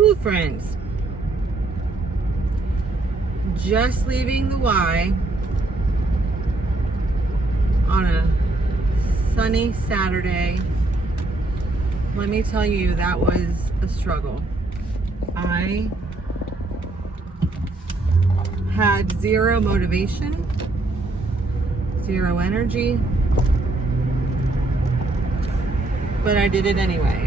Woo, friends. Just leaving the Y on a sunny Saturday. Let me tell you, that was a struggle. I had zero motivation, zero energy, but I did it anyway.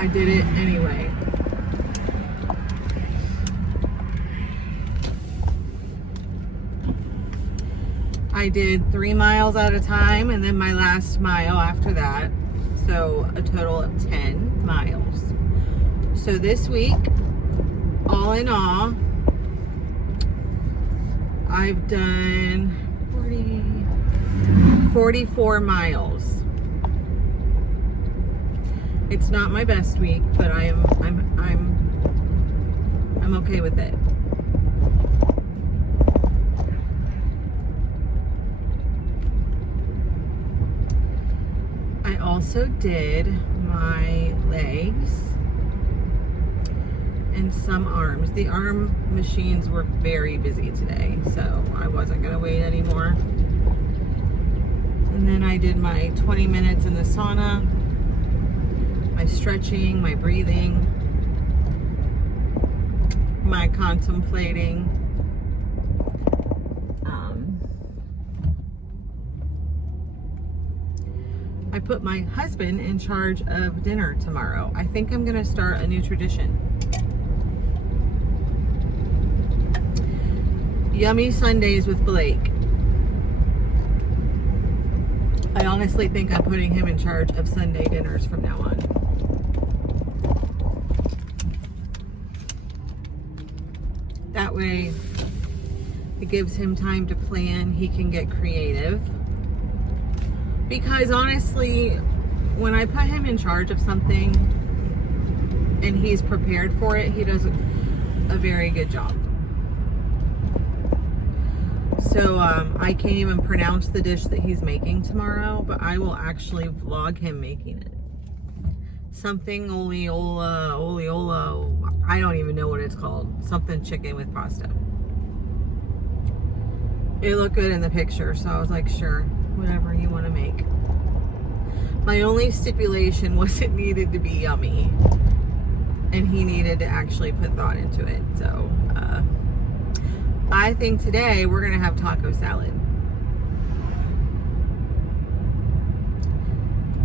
I did it anyway. I did 3 miles at a time, and then my last mile after that. So a total of 10 miles. So this week, all in all, I've done 44 miles. It's not my best week, but I'm okay with it. I also did my legs and some arms. The arm machines were very busy today, so I wasn't gonna wait anymore. And then I did my 20 minutes in the sauna, my stretching, my breathing, my contemplating. I put my husband in charge of dinner tomorrow. I think I'm gonna start a new tradition. Yummy Sundays with Blake. I honestly think I'm putting him in charge of Sunday dinners from now on. That way, it gives him time to plan. He can get creative. Because honestly, when I put him in charge of something and he's prepared for it, he does a very good job. So I can't even pronounce the dish that he's making tomorrow, but I will actually vlog him making it. Something oliola, I don't even know what it's called. Something chicken with pasta. It looked good in the picture, so I was like, sure, whatever you want to make. My only stipulation was it needed to be yummy, and he needed to actually put thought into it. So I think today we're gonna have taco salad.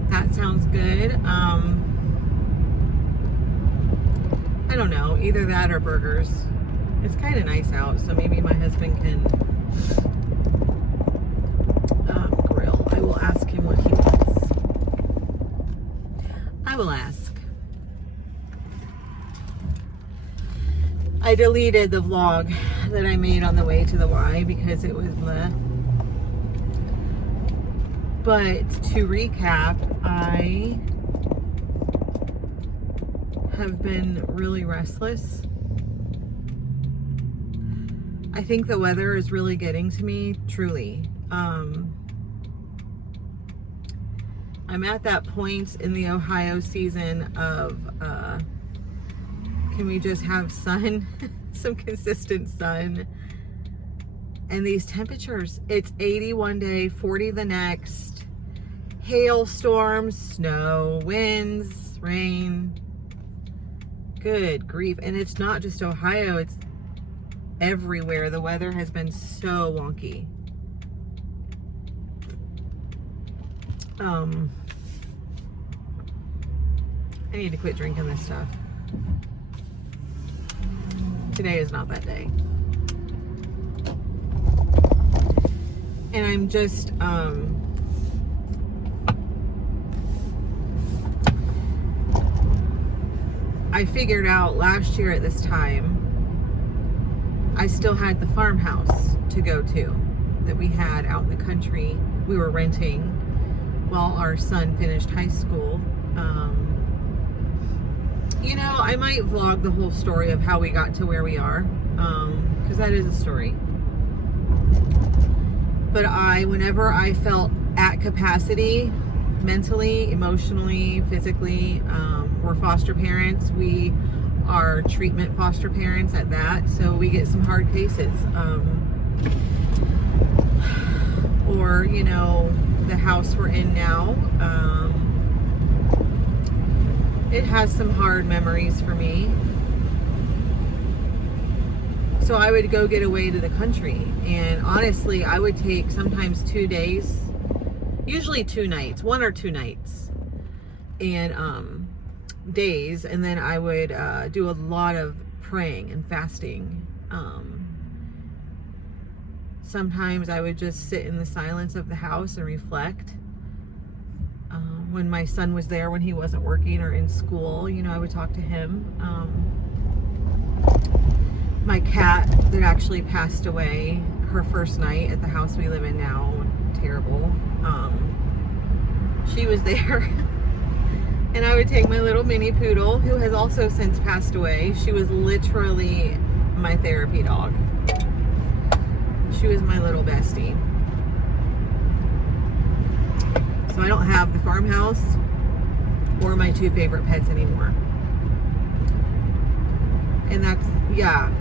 That sounds good. I don't know, either that or burgers. It's kind of nice out, so maybe my husband can grill. I will ask him what he wants. I will ask. I deleted the vlog that I made on the way to the Y because it was bleh. But to recap, I have been really restless. I think the weather is really getting to me, truly. I'm at that point in the Ohio season of can we just have sun, some consistent sun? And these temperatures, it's 80 one day, 40 the next, hailstorms, snow, winds, rain. Good grief. And it's not just Ohio, it's everywhere. The weather has been so wonky. I need to quit drinking this stuff. Today is not that day. And I'm just, I figured out last year at this time, I still had the farmhouse to go to that we had out in the country. We were renting while our son finished high school. You know, I might vlog the whole story of how we got to where we are, because that is a story. But whenever I felt at capacity, mentally, emotionally, physically. We're foster parents. We are treatment foster parents at that. So we get some hard cases. Or, you know, the house we're in now, it has some hard memories for me. So I would go get away to the country, and honestly, I would take sometimes 2 days, usually 2 nights, 1 or 2 nights, and days, and then I would do a lot of praying and fasting. Sometimes I would just sit in the silence of the house and reflect. When my son was there, when he wasn't working or in school, you know, I would talk to him. My cat that actually passed away her first night at the house we live in now, terrible. She was there. And I would take my little mini poodle, who has also since passed away. She was literally my therapy dog. She was my little bestie. So I don't have the farmhouse or my 2 favorite pets anymore. And that's, yeah.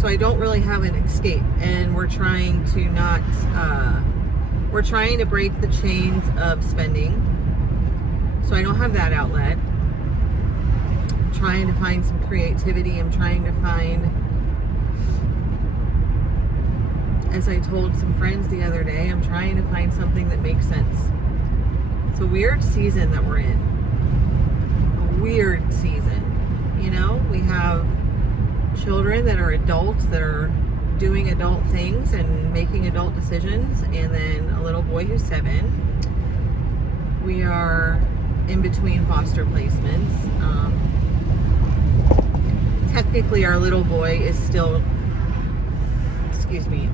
So I don't really have an escape. And we're trying to not, we're trying to break the chains of spending. So I don't have that outlet. I'm trying to find some creativity. I'm trying to find, as I told some friends the other day, I'm trying to find something that makes sense. It's a weird season that we're in. A weird season. You know, we have children that are adults that are doing adult things and making adult decisions, and then a little boy who's 7. We are in between foster placements. Technically, our little boy is still,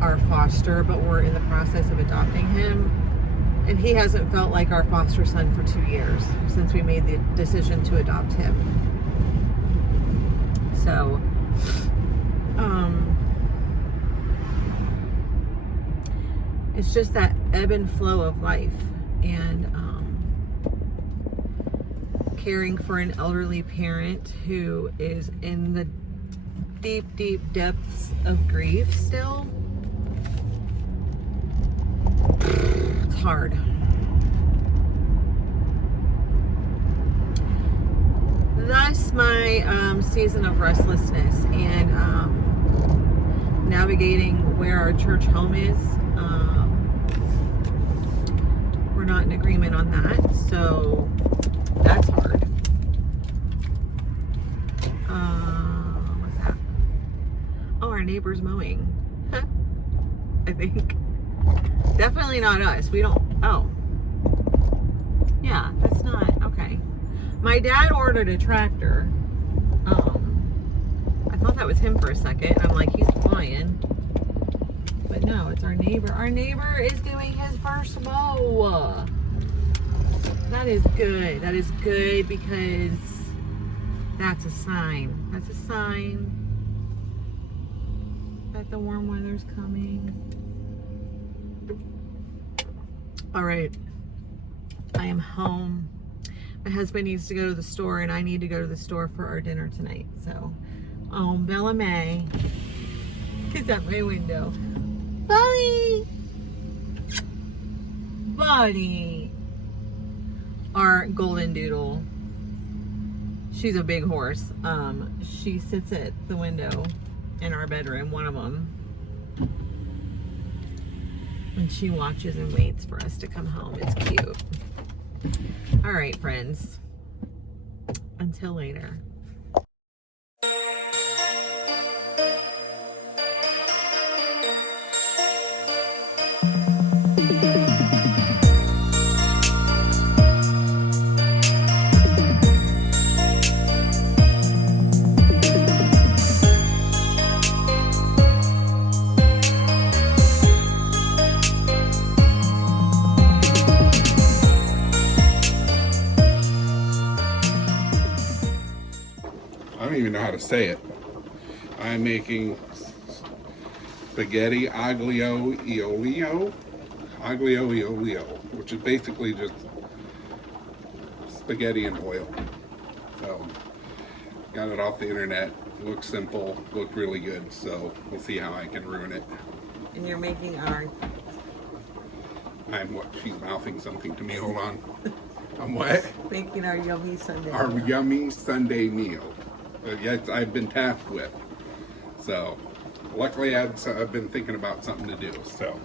our foster, but we're in the process of adopting him, and he hasn't felt like our foster son for 2 years since we made the decision to adopt him. So it's just that ebb and flow of life, and caring for an elderly parent who is in the deep depths of grief still. It's hard. Thus my season of restlessness and navigating where our church home is. We're not in agreement on that, so that's hard. Our neighbor's mowing. I think. Definitely not us. We don't. Oh. Yeah, that's not. Okay. My dad ordered a tractor. I thought that was him for a second. I'm like, he's flying. But no, it's our neighbor. Our neighbor is doing his first mow. That is good. That is good because that's a sign. That's a sign that the warm weather's coming. All right, I am home. My husband needs to go to the store, and I need to go to the store for our dinner tonight. So, Bella May is at my window. Buddy, our golden doodle. She's a big horse. She sits at the window in our bedroom, one of them, and she watches and waits for us to come home. It's cute. All right, friends. Until later. I don't even know how to say it. I'm making spaghetti aglio e olio, which is basically just spaghetti and oil. So got it off the internet. Looks simple, looked really good, so we'll see how I can ruin it. And you're making our... I'm what? She's mouthing something to me. Hold on. I'm what? Making our yummy Sunday Our meal. yummy Sunday meal. Yes, I've been tasked with. So, luckily I've been thinking about something to do, so.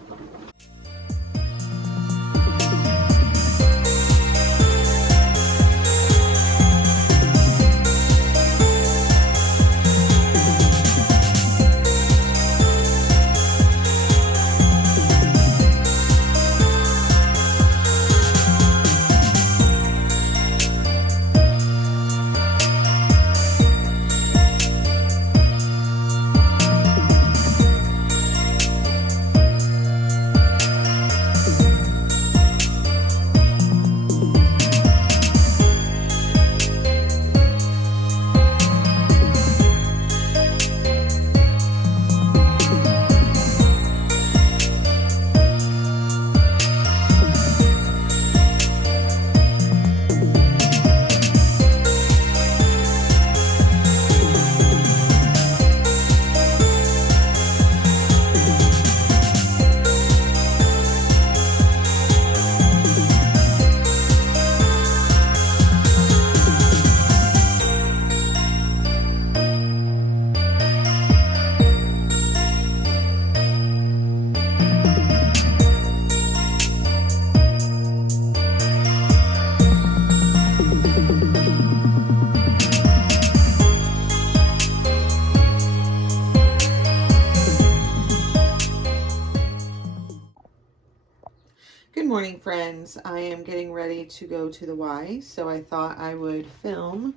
Good morning, friends. I am getting ready to go to the Y, so I thought I would film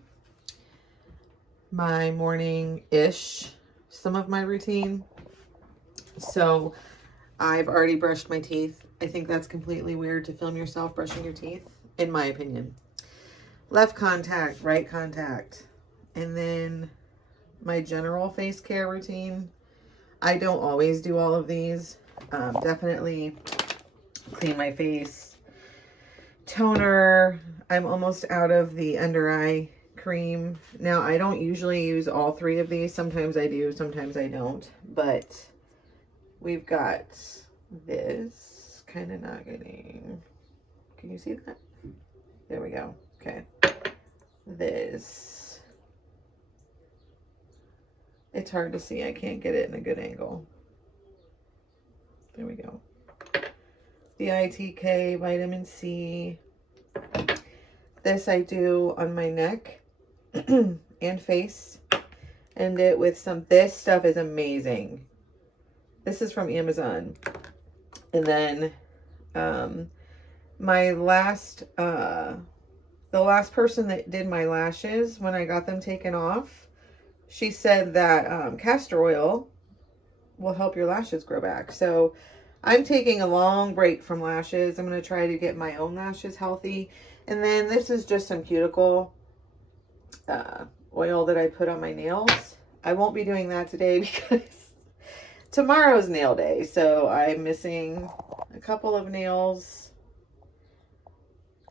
my morning-ish, some of my routine. So I've already brushed my teeth. I think that's completely weird to film yourself brushing your teeth, in my opinion. Left contact, right contact. And then my general face care routine. I don't always do all of these. Definitely clean my face, toner. I'm almost out of the under eye cream. Now, I don't usually use all three of these. Sometimes I do, sometimes I don't. But we've got this. Kind of not getting... Can you see that? There we go. Okay. This. It's hard to see. I can't get it in a good angle. There we go. The ITK, vitamin C. This I do on my neck and face. End it with some, this stuff is amazing. This is from Amazon. And then my last, the last person that did my lashes, when I got them taken off, she said that castor oil will help your lashes grow back. So I'm taking a long break from lashes. I'm going to try to get my own lashes healthy. And then this is just some cuticle oil that I put on my nails. I won't be doing that today because tomorrow's nail day. So I'm missing a couple of nails.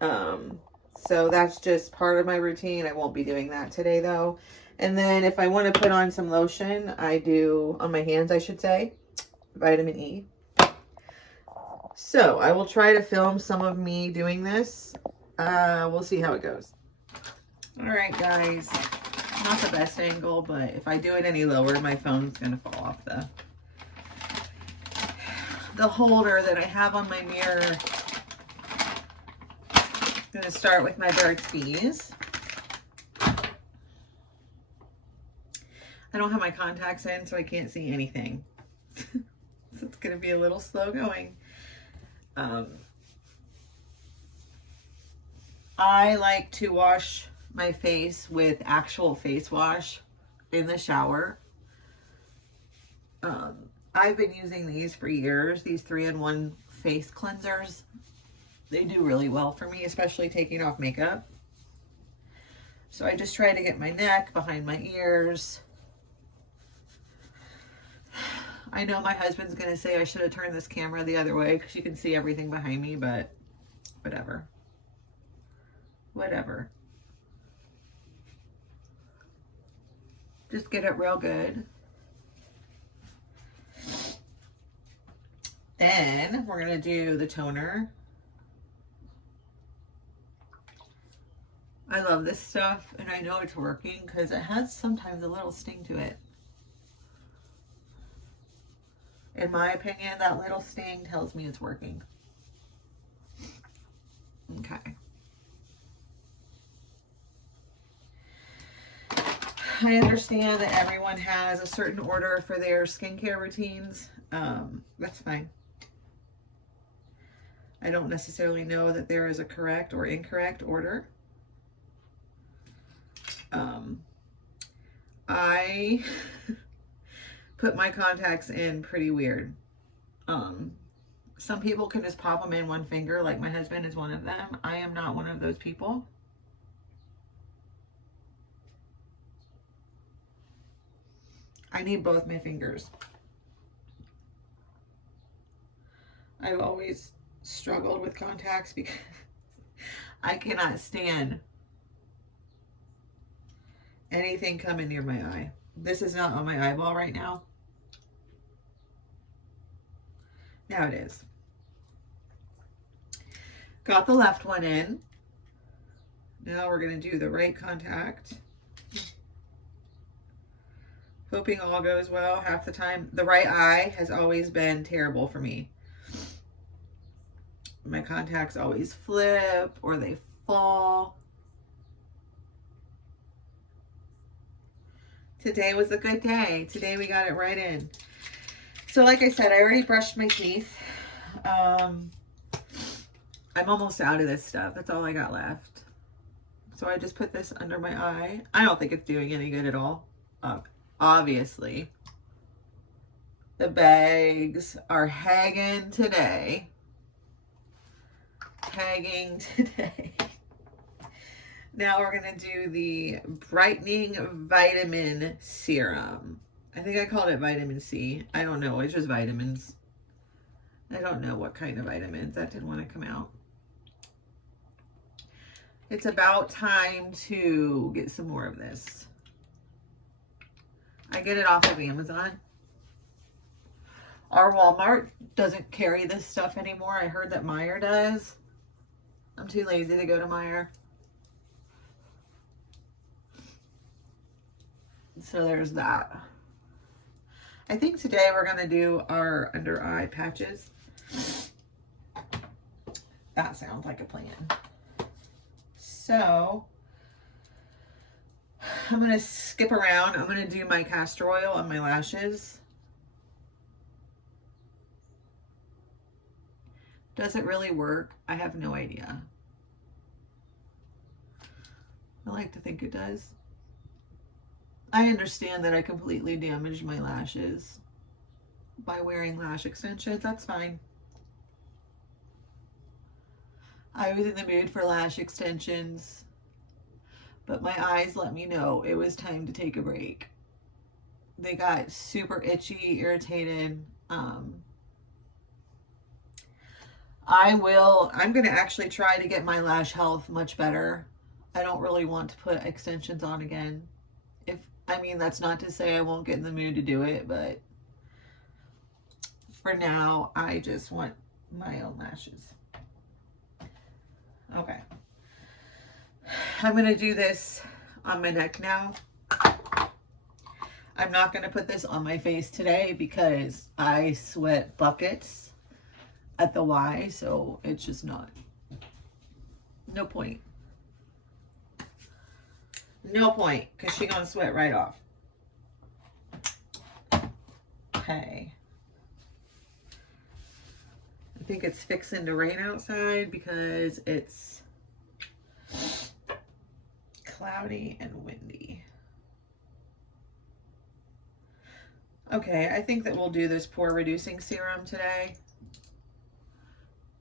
So that's just part of my routine. I won't be doing that today though. And then if I want to put on some lotion, I do on my hands, I should say, vitamin E. So I will try to film some of me doing this. We'll see how it goes. All right, guys. Not the best angle, but if I do it any lower, my phone's going to fall off the holder that I have on my mirror. I'm going to start with my Burt's Bees. I don't have my contacts in, so I can't see anything. So it's going to be a little slow going. I like to wash my face with actual face wash in the shower. I've been using these for years, these 3-in-1 face cleansers. They do really well for me, especially taking off makeup. So I just try to get my neck, behind my ears. I know my husband's going to say I should have turned this camera the other way because you can see everything behind me, but whatever. Whatever. Just get it real good. Then we're going to do the toner. I love this stuff, and I know it's working because it has sometimes a little sting to it. In my opinion, that little sting tells me it's working. Okay. I understand that everyone has a certain order for their skincare routines. That's fine. I don't necessarily know that there is a correct or incorrect order. I put my contacts in pretty weird. Some people can just pop them in one finger, like my husband is one of them. I am not one of those people. I need both my fingers. I've always struggled with contacts because I cannot stand anything coming near my eye. This is not on my eyeball right now. Now it is. Got the left one in. Now we're going to do the right contact. Hoping all goes well. Half the time, the right eye has always been terrible for me. My contacts always flip or they fall. Today was a good day. Today we got it right in. So like I said, I already brushed my teeth. I'm almost out of this stuff. That's all I got left. So I just put this under my eye. I don't think it's doing any good at all. Obviously. The bags are hanging today. Tagging today. Now we're going to do the brightening vitamin serum. I think I called it vitamin C. I don't know. It's just vitamins. I don't know what kind of vitamins. That didn't want to come out. It's about time to get some more of this. I get it off of Amazon. Our Walmart doesn't carry this stuff anymore. I heard that Meijer does. I'm too lazy to go to Meijer. So there's that. I think today we're going to do our under eye patches. That sounds like a plan. So I'm going to skip around. I'm going to do my castor oil on my lashes. Does it really work? I have no idea. I like to think it does. I understand that I completely damaged my lashes by wearing lash extensions. That's fine. I was in the mood for lash extensions, but my eyes let me know it was time to take a break. They got super itchy, irritated. I'm going to actually try to get my lash health much better. I don't really want to put extensions on again. I mean, that's not to say I won't get in the mood to do it, but for now, I just want my own lashes. Okay. I'm going to do this on my neck now. I'm not going to put this on my face today because I sweat buckets at the Y, so it's just not. No point. No point, because she's going to sweat right off. Okay. I think it's fixing to rain outside because it's cloudy and windy. Okay, I think that we'll do this pore reducing serum today.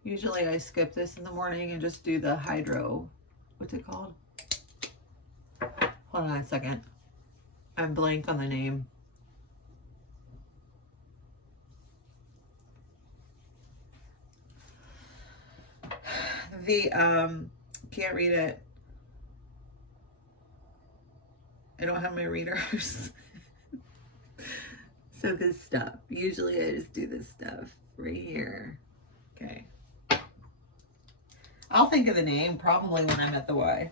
Usually I skip this in the morning and just do the hydro, what's it called? Hold on a second. I'm blank on the name. The, can't read it. I don't have my readers. So this stuff, usually I just do this stuff right here. Okay. I'll think of the name probably when I'm at the Y.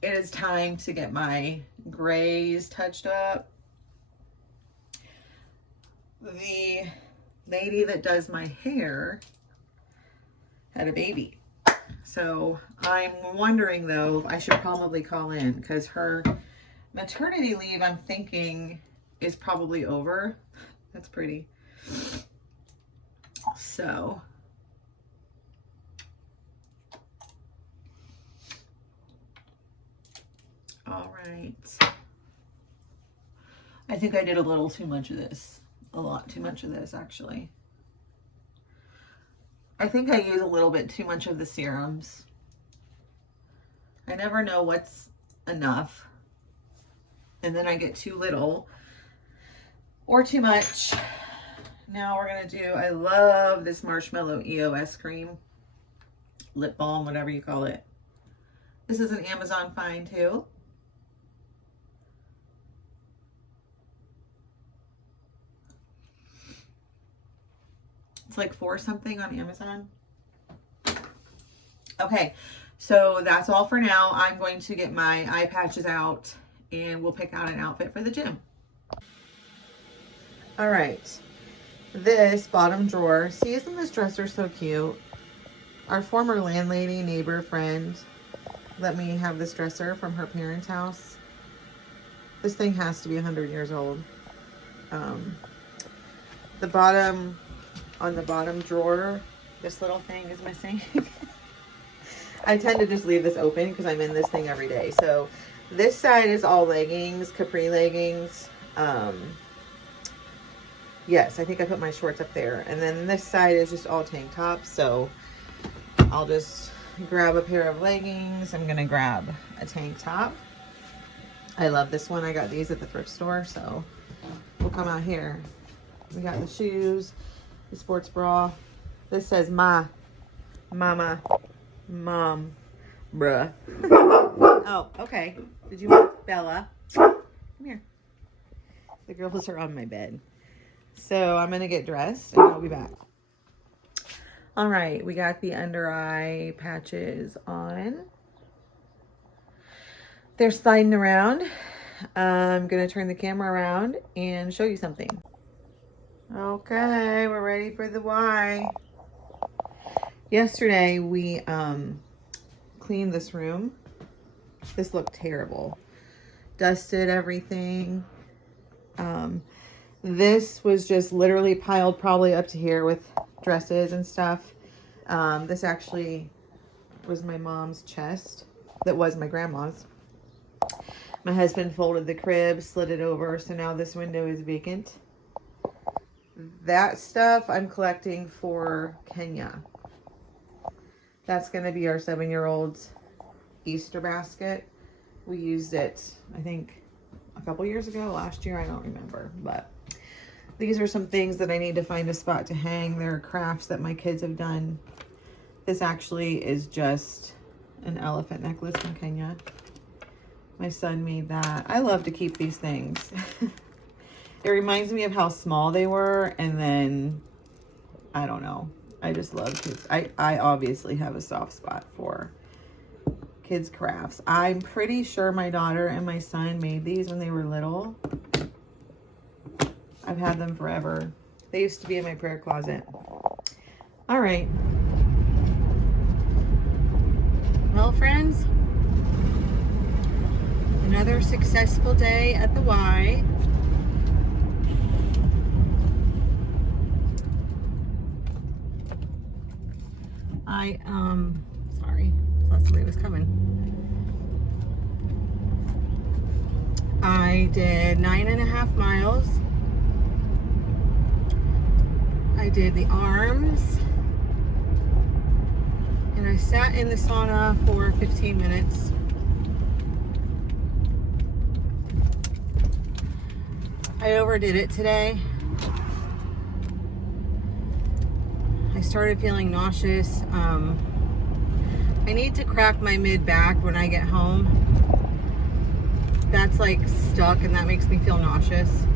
It is time to get my grays touched up. The lady that does my hair had a baby. So I'm wondering though, I should probably call in because her maternity leave, I'm thinking, is probably over. That's pretty. So all right. I think I did a little too much of this. A lot too much of this, actually. I think I use a little bit too much of the serums. I never know what's enough. And then I get too little or too much. Now we're going to do, I love this Marshmallow EOS cream. Lip balm, whatever you call it. This is an Amazon find too. It's like $4 something on Amazon. Okay, so that's all for now. I'm going to get my eye patches out and we'll pick out an outfit for the gym. All right, this bottom drawer. See, isn't this dresser so cute? Our former landlady, neighbor, friend let me have this dresser from her parents' house. This thing has to be 100 years old. The bottom, on the bottom drawer, this little thing is missing. I tend to just leave this open because I'm in this thing every day. So this side is all leggings, capri leggings. Yes, I think I put my shorts up there. And then this side is just all tank tops. So I'll just grab a pair of leggings. I'm gonna grab a tank top. I love this one. I got these at the thrift store. So we'll come out here. We got the shoes, the sports bra. This says mama, mom, bruh. Oh, okay. Did you want Bella? Come here. The girls are on my bed. So I'm going to get dressed and I'll be back. All right. We got the under eye patches on. They're sliding around. I'm going to turn the camera around and show you something. Okay, we're ready for the Y. Yesterday we cleaned this room. This looked terrible. Dusted everything. This was just literally piled probably up to here with dresses and stuff. This actually was my mom's chest. That was my grandma's. My husband folded the crib, slid it over, so now this window is vacant. That stuff I'm collecting for Kenya. That's going to be our 7-year-old's Easter basket. We used it, I think, a couple years ago, last year, I don't remember. But these are some things that I need to find a spot to hang. There are crafts that my kids have done. This actually is just an elephant necklace from Kenya. My son made that. I love to keep these things. It reminds me of how small they were, and then, I don't know. I just love kids. I obviously have a soft spot for kids' crafts. I'm pretty sure my daughter and my son made these when they were little. I've had them forever. They used to be in my prayer closet. All right. Well, friends, another successful day at the Y. Sorry, thought somebody was coming. I did 9.5 miles. I did the arms. And I sat in the sauna for 15 minutes. I overdid it today. I started feeling nauseous. I need to crack my mid back when I get home. That's like stuck and that makes me feel nauseous.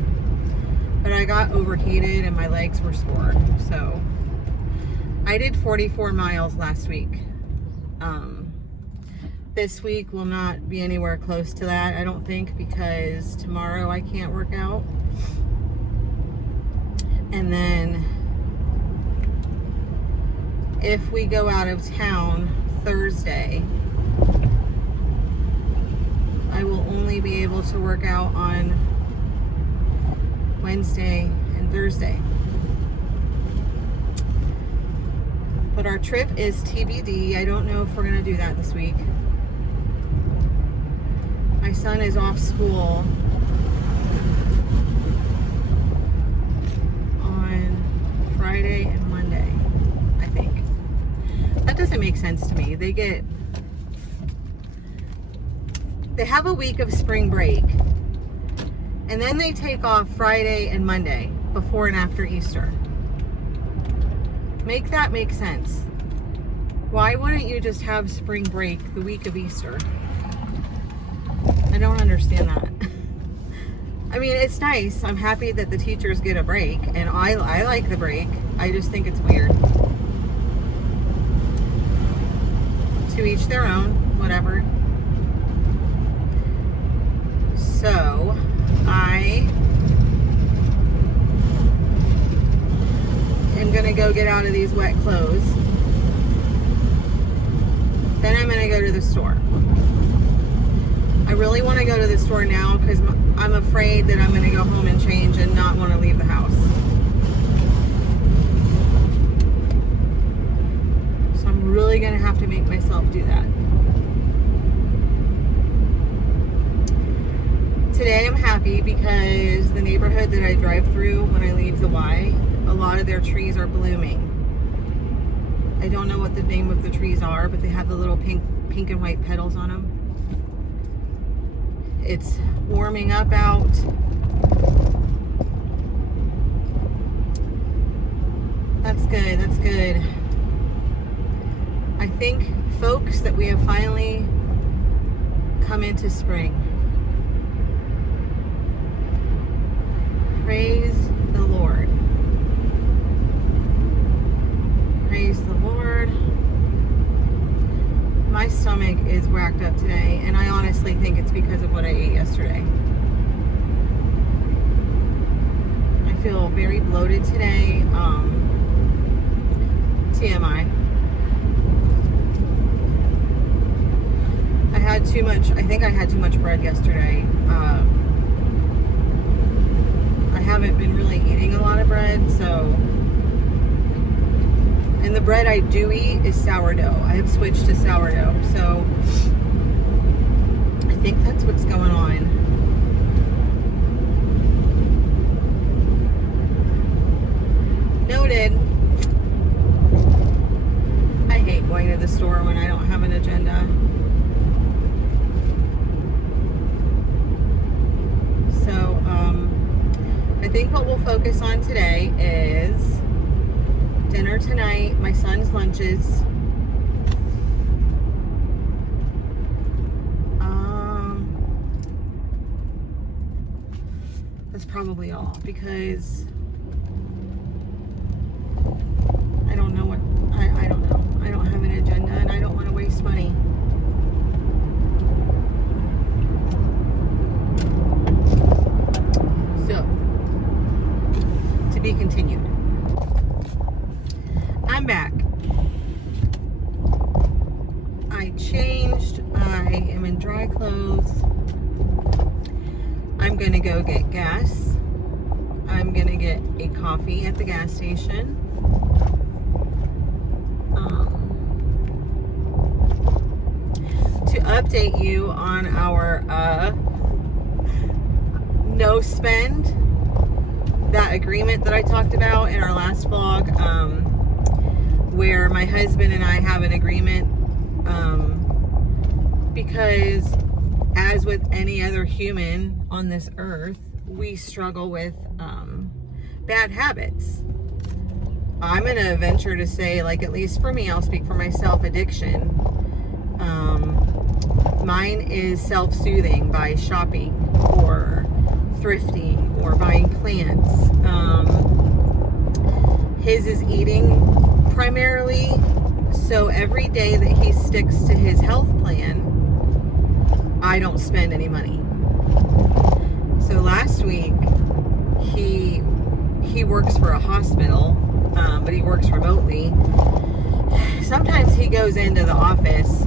But I got overheated and my legs were sore. So I did 44 miles last week. This week will not be anywhere close to that, I don't think, because tomorrow I can't work out. And then if we go out of town Thursday, I will only be able to work out on Wednesday and Thursday. But our trip is TBD. I don't know if we're gonna do that this week. My son is off school on Friday and Monday, I think. That doesn't make sense to me. They have a week of spring break, and then they take off Friday and Monday before and after Easter. Make that make sense. Why wouldn't you just have spring break the week of Easter? I don't understand that. I mean, it's nice. I'm happy that the teachers get a break, and I like the break. I just think it's weird. To each their own, whatever. So, I am gonna go get out of these wet clothes. Then I'm gonna go to the store. I really want to go to the store now because I'm afraid that I'm going to go home and change and not want to leave the house. So I'm really going to have to make myself do that. Today I'm happy because the neighborhood that I drive through when I leave the Y, a lot of their trees are blooming. I don't know what the name of the trees are, but they have the little pink and white petals on them. It's warming up out. That's good, that's good. I think, folks, that we have finally come into spring. Praise the Lord. Praise the Lord. My stomach is whacked up today, and I honestly think it's because of what I ate yesterday. I feel very bloated today. TMI. I think I had too much bread yesterday. I haven't been really eating a lot of bread, so... And the bread I do eat is sourdough. I have switched to sourdough. So I think that's what's going on. Noted. I hate going to the store when I don't have an agenda. So I think what we'll focus on today is dinner tonight, my son's lunches. That's probably all because I don't know what, I don't know. I don't have an agenda and I don't want to waste money. So, to be continued. I'm back. I changed. I am in dry clothes. I'm gonna go get gas. I'm gonna get a coffee at the gas station. To update you on our no spend, that agreement that I talked about in our last vlog, where my husband and I have an agreement, because as with any other human on this earth, we struggle with bad habits. I'm going to venture to say, like, at least for me, I'll speak for myself, addiction. Mine is self-soothing by shopping or thrifting or buying plants. His is eating primarily. So every day that he sticks to his health plan, I don't spend any money. So last week, he works for a hospital, but he works remotely. Sometimes he goes into the office.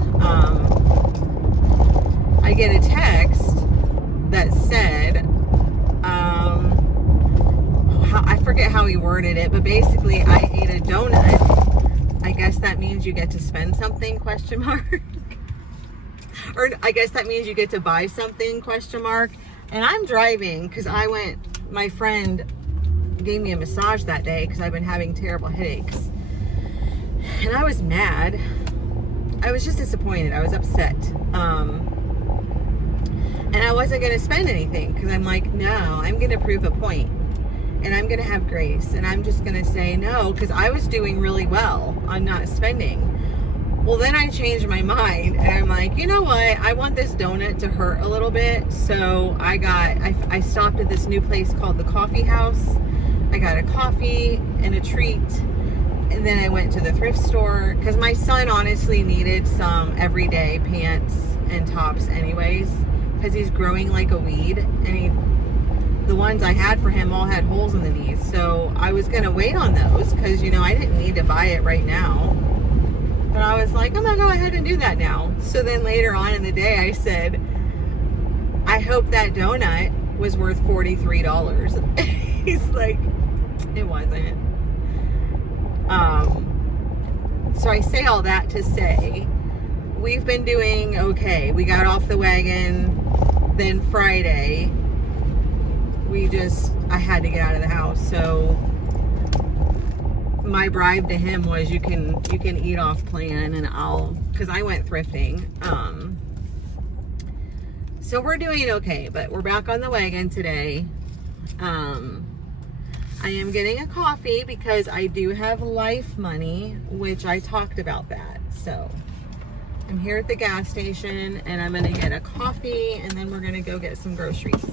I get a text that said, I forget how he worded it, but basically I ate a donut. I guess that means you get to spend something, question mark. Or I guess that means you get to buy something, question mark. And I'm driving because my friend gave me a massage that day because I've been having terrible headaches. And I was mad. I was just disappointed. I was upset. And I wasn't going to spend anything because I'm like, no, I'm going to prove a point. And I'm going to have grace. And I'm just going to say no because I was doing really well on not spending. Well, then I changed my mind. And I'm like, you know what? I want this donut to hurt a little bit. So I stopped at this new place called the Coffee House. I got a coffee and a treat. And then I went to the thrift store because my son honestly needed some everyday pants and tops anyways because he's growing like a weed, and the ones I had for him all had holes in the knees. So I was going to wait on those because, I didn't need to buy it right now. But I was like, I'm going to go ahead and do that now. So then later on in the day, I said, I hope that donut was worth $43. He's like, it wasn't. So I say all that to say, we've been doing okay. We got off the wagon, then Friday, I had to get out of the house. So my bribe to him was you can eat off plan, and because I went thrifting. So we're doing okay, but we're back on the wagon today. I am getting a coffee because I do have life money, which I talked about that. So I'm here at the gas station and I'm going to get a coffee and then we're going to go get some groceries.